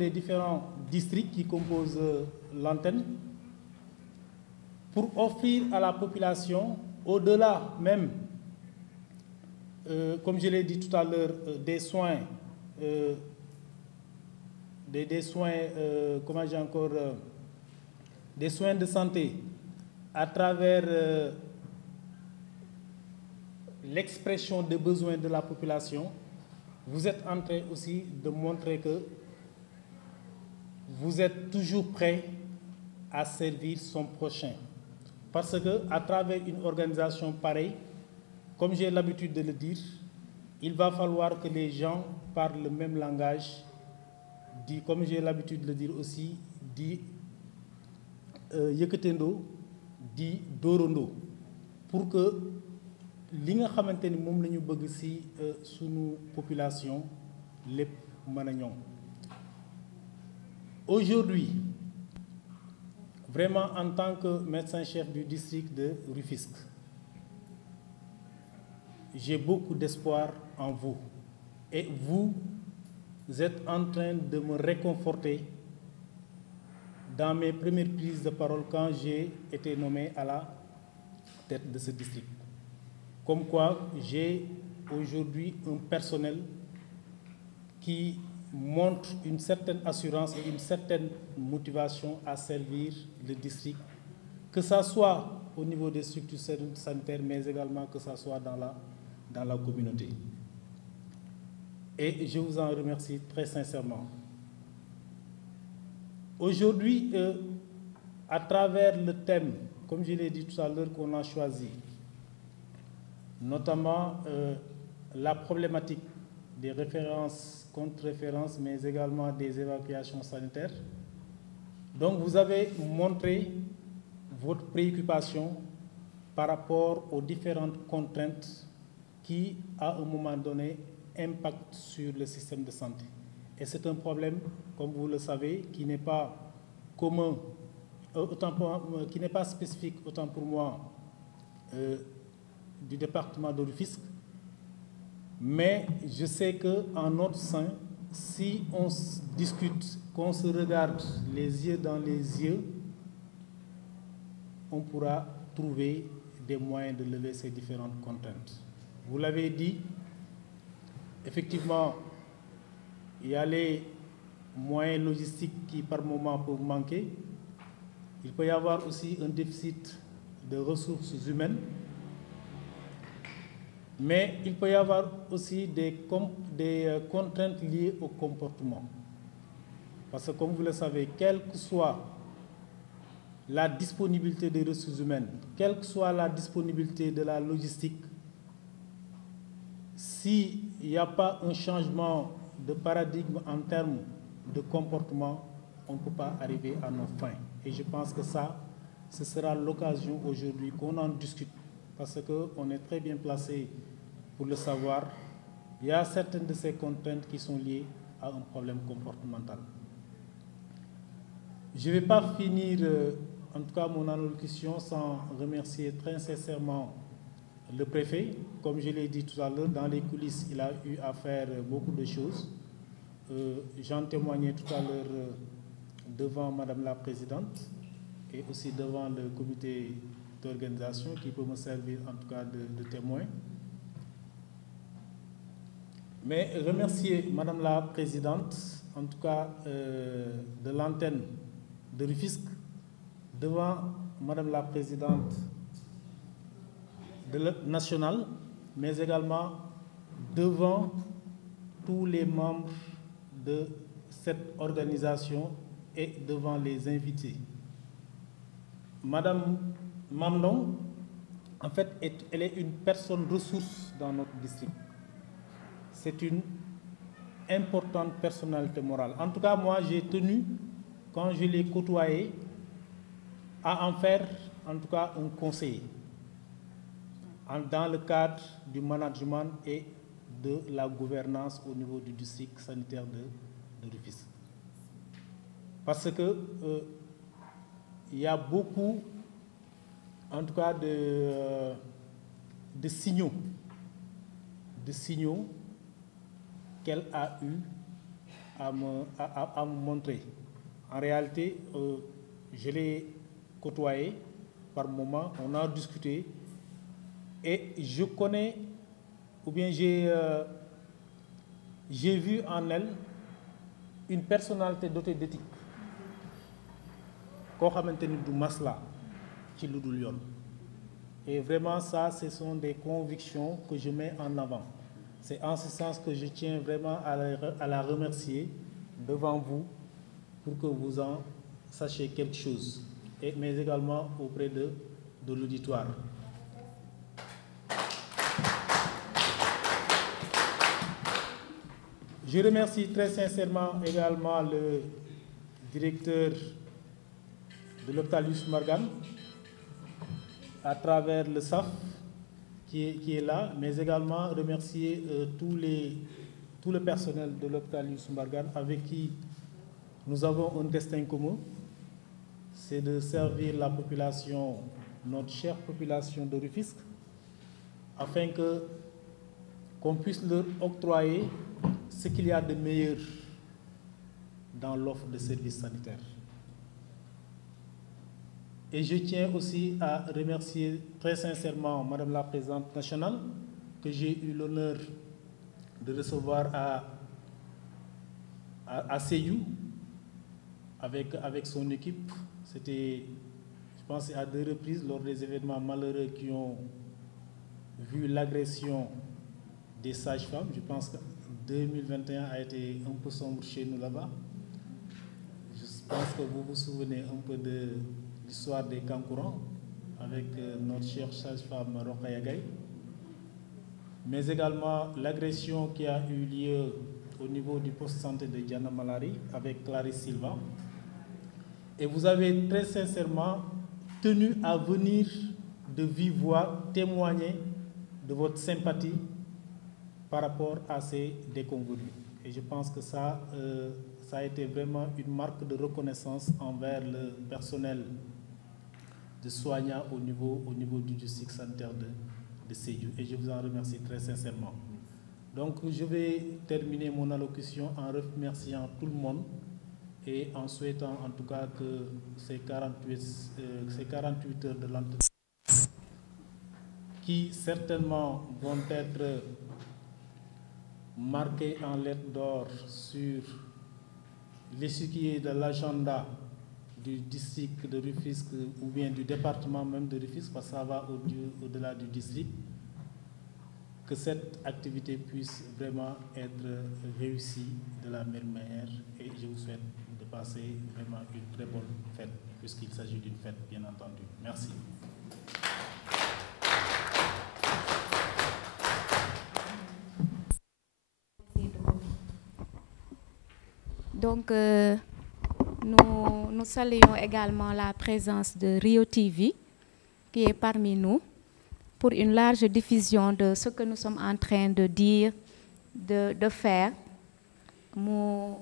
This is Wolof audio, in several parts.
des différents districts qui composent l'antenne pour offrir à la population, au-delà même, comme je l'ai dit tout à l'heure, des soins, des soins de santé à travers l'expression des besoins de la population. Vous êtes en train aussi de montrer que vous êtes toujours prêt à servir son prochain. Parce que à travers une organisation pareille, comme j'ai l'habitude de le dire, il va falloir que les gens parlent le même langage, dit, comme j'ai l'habitude de le dire aussi, dit yëkkatendoo, dit dóorandoo, pour que li nga xamante ni moom la ñu bëgg ci sunu population lépp mën a ñoŋ. Aujourd'hui, vraiment en tant que médecin-chef du district de Rufisque, j'ai beaucoup d'espoir en vous. Et vous êtes en train de me réconforter dans mes premières prises de parole quand j'ai été nommé à la tête de ce district. Comme quoi, j'ai aujourd'hui un personnel qui montre une certaine assurance et une certaine motivation à servir le district, que ça soit au niveau des structures sanitaires, mais également que ça soit dans la communauté. Et je vous en remercie très sincèrement. Aujourd'hui, à travers le thème, comme je l'ai dit tout à l'heure, qu'on a choisi, notamment la problématique des références, contre-références, mais également des évacuations sanitaires. Donc vous avez montré votre préoccupation par rapport aux différentes contraintes qui, à un moment donné, impactent sur le système de santé. Et c'est un problème, comme vous le savez, qui n'est pas commun, qui n'est pas spécifique, autant pour moi, du département de Rufisque. Mais je sais qu'en notre sein, si on discute, qu'on se regarde les yeux dans les yeux, on pourra trouver des moyens de lever ces différentes contraintes. Vous l'avez dit, effectivement, il y a les moyens logistiques qui par moment peuvent manquer. Il peut y avoir aussi un déficit de ressources humaines. Mais il peut y avoir aussi des contraintes liées au comportement. Parce que comme vous le savez, quelle que soit la disponibilité des ressources humaines, quelle que soit la disponibilité de la logistique, s'il n'y a pas un changement de paradigme en termes de comportement, on ne peut pas arriver à nos fins. Et je pense que ça, ce sera l'occasion aujourd'hui qu'on en discute, parce qu'on est très bien placé pour le savoir. Il y a certaines de ces contraintes qui sont liées à un problème comportemental. Je ne vais pas finir, en tout cas mon allocution, sans remercier très sincèrement le préfet. Comme je l'ai dit tout à l'heure, dans les coulisses, il a eu à faire beaucoup de choses. J'en témoignais tout à l'heure devant Madame la Présidente et aussi devant le comité d'organisation qui peut me servir en tout cas de témoin. Mais remercier Madame la Présidente, en tout cas de l'antenne de Rufisque, devant Madame la Présidente de l'Europe nationale, mais également devant tous les membres de cette organisation et devant les invités. Madame Mamdong, en fait, elle est une personne ressource dans notre district. C'est une importante personnalité morale. En tout cas, moi, j'ai tenu, quand je l'ai côtoyé, à en faire, en tout cas, un conseiller dans le cadre du management et de la gouvernance au niveau du district sanitaire de Rufisque. Parce que il y a beaucoup, en tout cas, de signaux qu'elle a eu à me montrer. En réalité, je l'ai côtoyé par moments, on a discuté et je connais, ou bien j'ai vu en elle une personnalité dotée d'éthique. Koo xamante ni du masla ci lu dul yoon. Et vraiment ça, ce sont des convictions que je mets en avant. C'est en ce sens que je tiens vraiment à la remercier devant vous pour que vous en sachiez quelque chose, mais également auprès de l'auditoire. Je remercie très sincèrement également le directeur de l'hôpital Youssou Mbargane à travers le SAF qui est là, mais également remercier tout le personnel de l'hôpital Youssou Mbargane avec qui nous avons un destin commun, c'est de servir la population, notre chère population de Rufisque, afin qu'on puisse leur octroyer ce qu'il y a de meilleur dans l'offre de services sanitaires. Et je tiens aussi à remercier très sincèrement Madame la Présidente nationale, que j'ai eu l'honneur de recevoir à Sédhiou avec son équipe. C'était, je pense, à 2 reprises lors des événements malheureux qui ont vu l'agression des sages-femmes. Je pense que 2021 a été un peu sombre chez nous là-bas. Je pense que vous vous souvenez un peu de l'histoire des Kankourans avec notre chère sage-femme Rokhaya Gaye, mais également l'agression qui a eu lieu au niveau du poste de santé de Diana Malari avec Clarisse Silva. Et vous avez très sincèrement tenu à venir de vive voix témoigner de votre sympathie par rapport à ces déconvenus. Et je pense que ça a été vraiment une marque de reconnaissance envers le personnel de soignants au niveau du district sanitaire de Sédhiou. Et je vous en remercie très sincèrement. Donc je vais terminer mon allocution en remerciant tout le monde et en souhaitant en tout cas que ces 48 heures de l'entretien, qui certainement vont être marquées en lettres d'or sur l'échiquier de l'agenda du district de Rufisque ou bien du département même de Rufisque, parce que ça va au-delà du district, que cette activité puisse vraiment être réussie de la même manière. Et je vous souhaite de passer vraiment une très bonne fête, puisqu'il s'agit d'une fête, bien entendu. Merci. Donc, nous saluons également la présence de Rio TV, qui est parmi nous, pour une large diffusion de ce que nous sommes en train de dire, de faire. Mu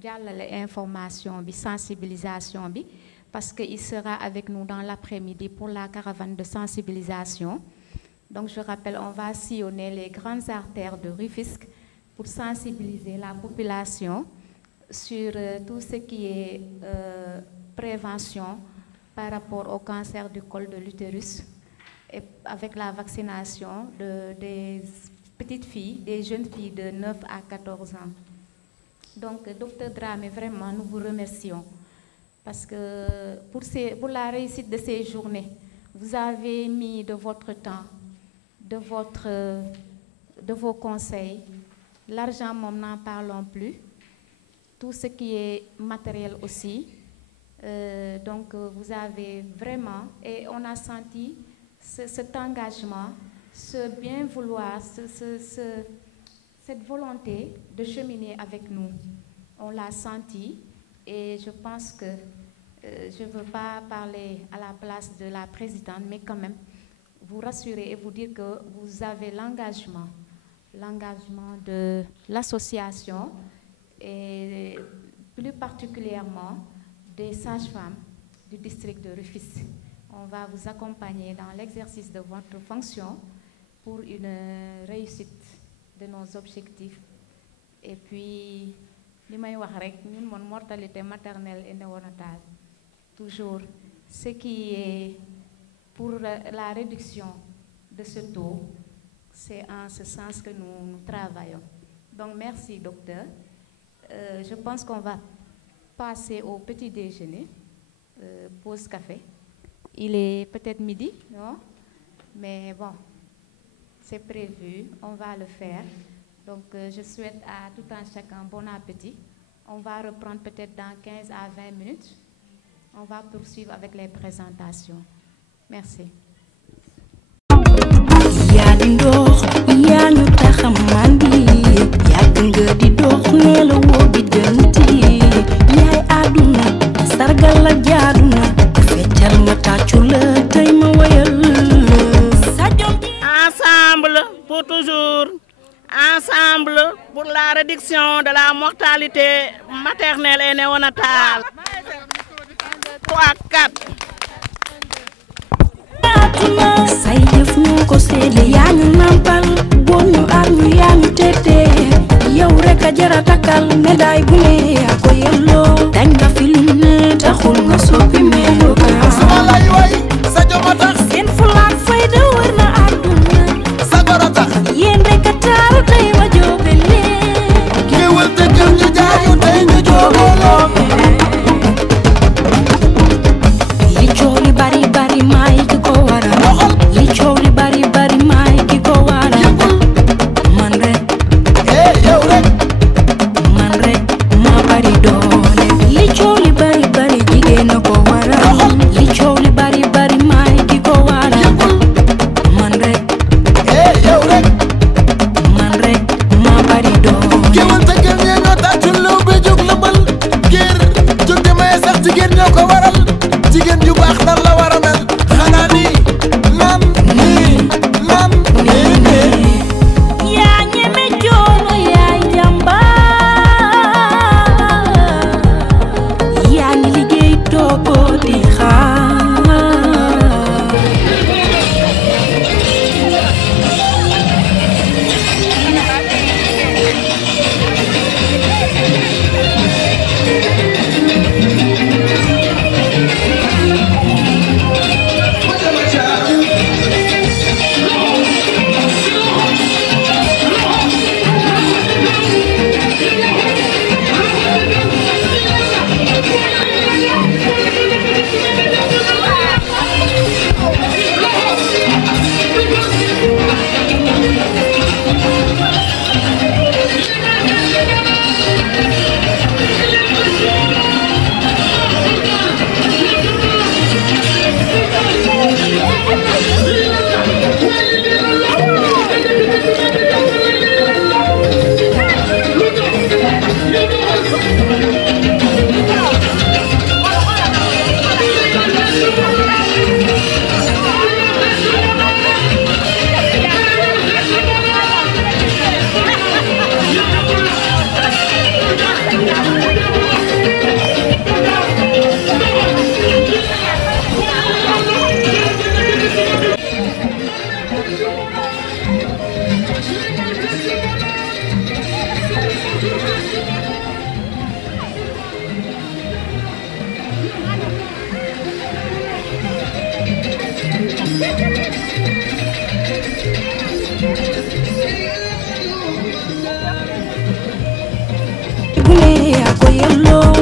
jàllale information bi, sensibilisation bi, parce qu'il sera avec nous dans l'après-midi pour la caravane de sensibilisation. Donc, je rappelle, on va sillonner les grandes artères de Rufisque pour sensibiliser la population sur tout ce qui est prévention par rapport au cancer du col de l'utérus, et avec la vaccination des petites filles, des jeunes filles de 9 à 14 ans. Donc, Dr Dramé, vraiment, nous vous remercions parce que pour la réussite de ces journées, vous avez mis de votre temps, de vos conseils. L'argent, n'en parlons plus. Tout ce qui est matériel aussi. Donc, vous avez vraiment, et on a senti cet engagement, ce bien vouloir, cette volonté de cheminer avec nous. On l'a senti et je pense que je ne veux pas parler à la place de la présidente, mais quand même vous rassurer et vous dire que vous avez l'engagement de l'association et plus particulièrement des sages-femmes du district de Rufisque. On va vous accompagner dans l'exercice de votre fonction pour une réussite de nos objectifs Et puis li may wax rek ñun mon mortalité maternelle et néonatale toujours ce qui est pour la réduction de ce taux, c'est en ce sens que nous travaillons. Donc merci docteur. Je pense qu'on va passer au petit déjeuner, pause café. Il est peut-être midi, non? Mais bon, c'est prévu, on va le faire. Donc je souhaite à tout un chacun bon appétit. On va reprendre peut-être dans 15 à 20 minutes. On va poursuivre avec les présentations. Merci. Ensemble pour toujours, ensemble pour la réduction de la mortalité maternelle et néonatale. 3, 4. say jëf ñu ko séddee yaa ñu nampal góor ñu aar ñu yaa ñu tété yow rek a jara takkal médaille bu ne yaa ko yelloo dañ nga fi lu ne taxul nga soppi melokaan sama lay way sa joma tax seen fulaak fayda war na àdduna sa goro tax yéen rek a taaru tey ma jóobe leen géwal te gëm ñu jaayu tey ñu jóobaloo li coow li bari bari maay ki ko waral li coow li bari bari maay ki ko waral man rek yow rek man rek ma bari doole li coow li bari bari jigéen a ko waral li coow li bari bari maay ki ko waral man rek yow rek man rek ma bari doole géwal te gën ñee ñoo tàccul lu bi jóg lëmbal géer jóg di maye sax jigéen ñoo ko waral jigéen ju baax nan la war a mel xanaa ni nan yaa ñeme joono yaay jàmbaar yaa ngi liggéey toogoo di xaar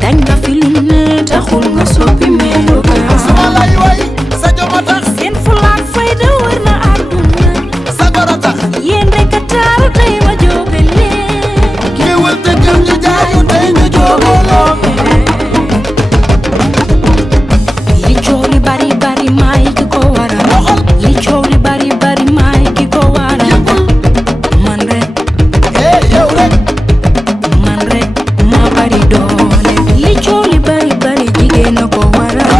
dañ nga fi lu ne taxul nga soppi melokaan sama lay way sa joma tax seen fulaak fayda war na àdduna sa goro tax yéen rek a taaru tey ma jóobe leen géwal te gëm ñu jaayu tey ñu jóobaloo li coow li bari bari maay ki ko waral li coow li bari bari maay ki ko waral man rek yow rek man rek ma bari doole li coow li bari bari jigéen a ko waral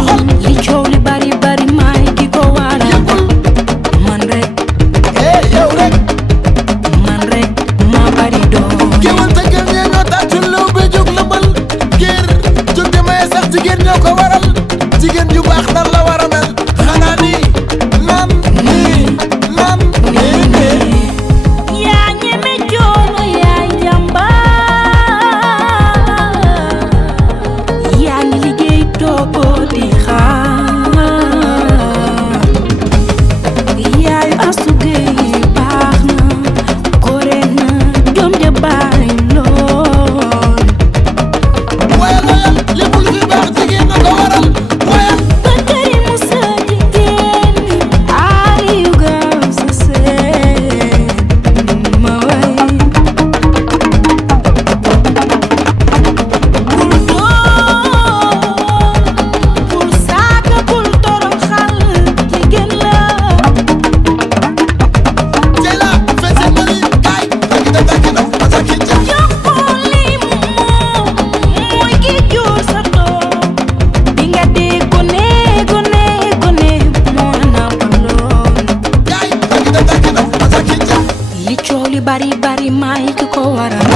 bari bari may ki ko waral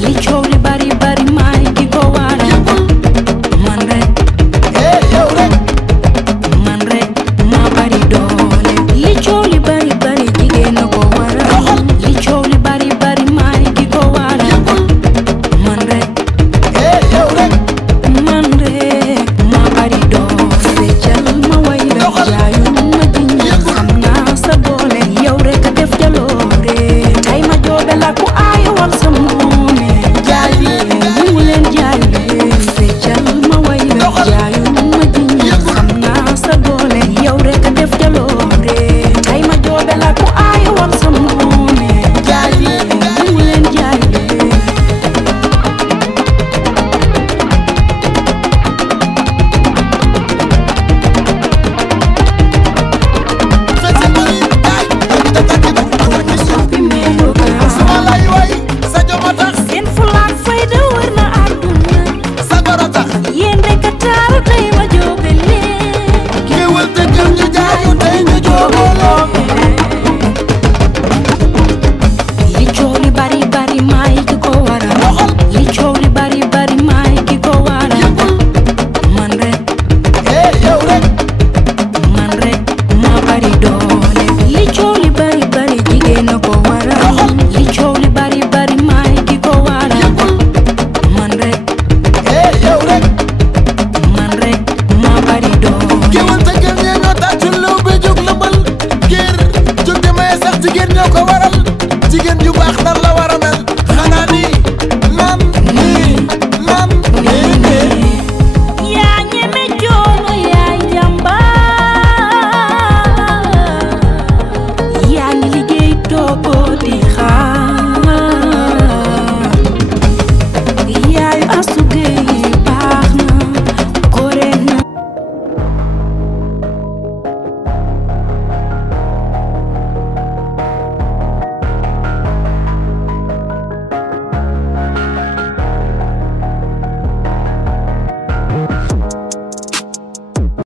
li coow li bari bari may ki ko waral